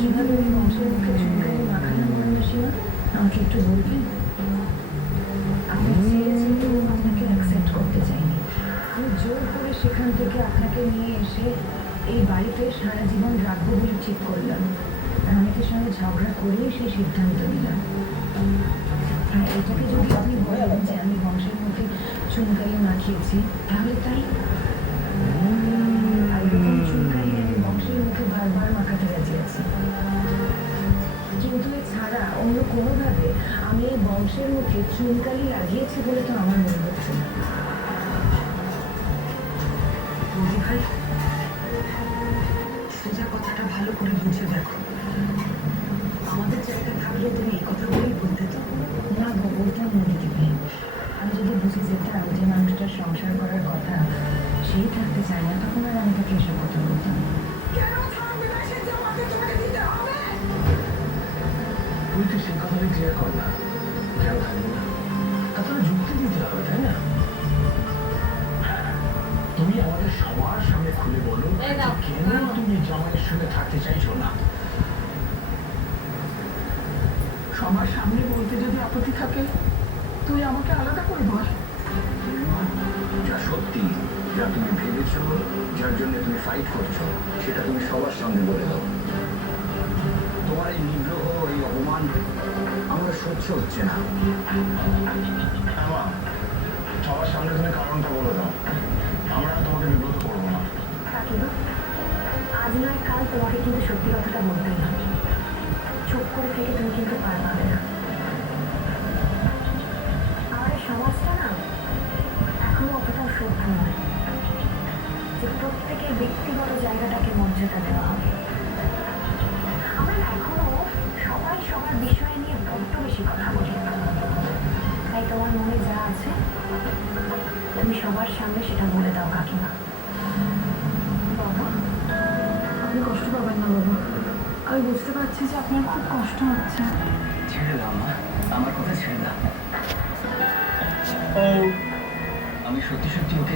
কিভাবে ওই বংশের মুখে চুনকালি মাখালাম মাসিমা, আমাকে একটু বলবেন? আপনি চেয়েছেন আপনাকে অ্যাকসেপ্ট করতে চাইনি, আমি জোর করে সেখান থেকে আপনাকে নিয়ে এসে এই বাড়িতে সারা জীবন রাখবো বলে ঠিক করলাম। আর অনেকের সঙ্গে ঝগড়া করেই সেই সিদ্ধান্ত নিলাম। আর এটাকে যদি আপনি বলেন যে আমি বংশের মধ্যে চুনকালি মাখিয়েছি, তাহলে তাই। আর এরকম চুনকালি আমি বংশের মুখে বারবার মাখাতে রাজি আছি, কিন্তু এছাড়া অন্য কোনোভাবে আমি এই বংশের মুখে চুনকালি লাগিয়েছি বলে তো আমার মনে হচ্ছে না। বৌদি ভাই, সোজা কথাটা ভালো করে বুঝে দেখো। আমাদের জায়গায় থাকলে তুমি এই কথাগুলোই বলতে তো না। বলতাম না দিদিভাই, আমি যদি বুঝে যেতাম যে মানুষটার সংসার করার কথা সেই থাকতে চায় না, তখন আর আমি তাকে এসব কথা বলতাম না। তুই তো সেই কথাটাই ক্লিয়ার কর না, কেন থাকবো না? তাছাড়া যুক্তি দিতে হবে, তাই না? তুমি আমাদের সবার সামনে খুলে বলো কেন তুমি জামাইয়ের সঙ্গে থাকতে চাইছো না। সবার সামনে বলতে যদি আপত্তি থাকে, তুই আমাকে আলাদা করে বল। যা সত্যি, যা তুমি ভেবেছো, যার জন্য তুমি ফাইট করছো, সেটা তুমি সবার সামনে বলে দাও। তোমার এই নিগ্রহ, এই অপমান আমার সহ্য হচ্ছে না। সবার সামনে তুমি কারণটা বলে দাও, আমরা তোমাকে বিব্রত করবো না। কাকিমা, আজ নয় কাল তোমাকে কিন্তু সত্যি কথাটা বলতেই হবে। চুপ করে থেকে তুমি কিন্তু পার পাবে না। আমাদের সমাজটা না এখনো অতটাও সভ্য নয় যে প্রত্যেকের ব্যক্তিগত জায়গাটাকে মর্যাদা দেওয়া হবে। আমরা না এখনো সবাই সবার বিষয় নিয়ে বড্ড বেশি কথা বলি। তাই তোমার মনে যা আছে তুমি সবার সামনে সেটা বলে দাও কাকিমা। বাবা, আপনি কষ্ট পাবেন না বাবা, আমি বুঝতে পারছি যে আপনার খুব কষ্ট হচ্ছে। ছেড়ে দাও মা, আমার কথা ছেড়ে দাও। আমি সত্যি সত্যি ওকে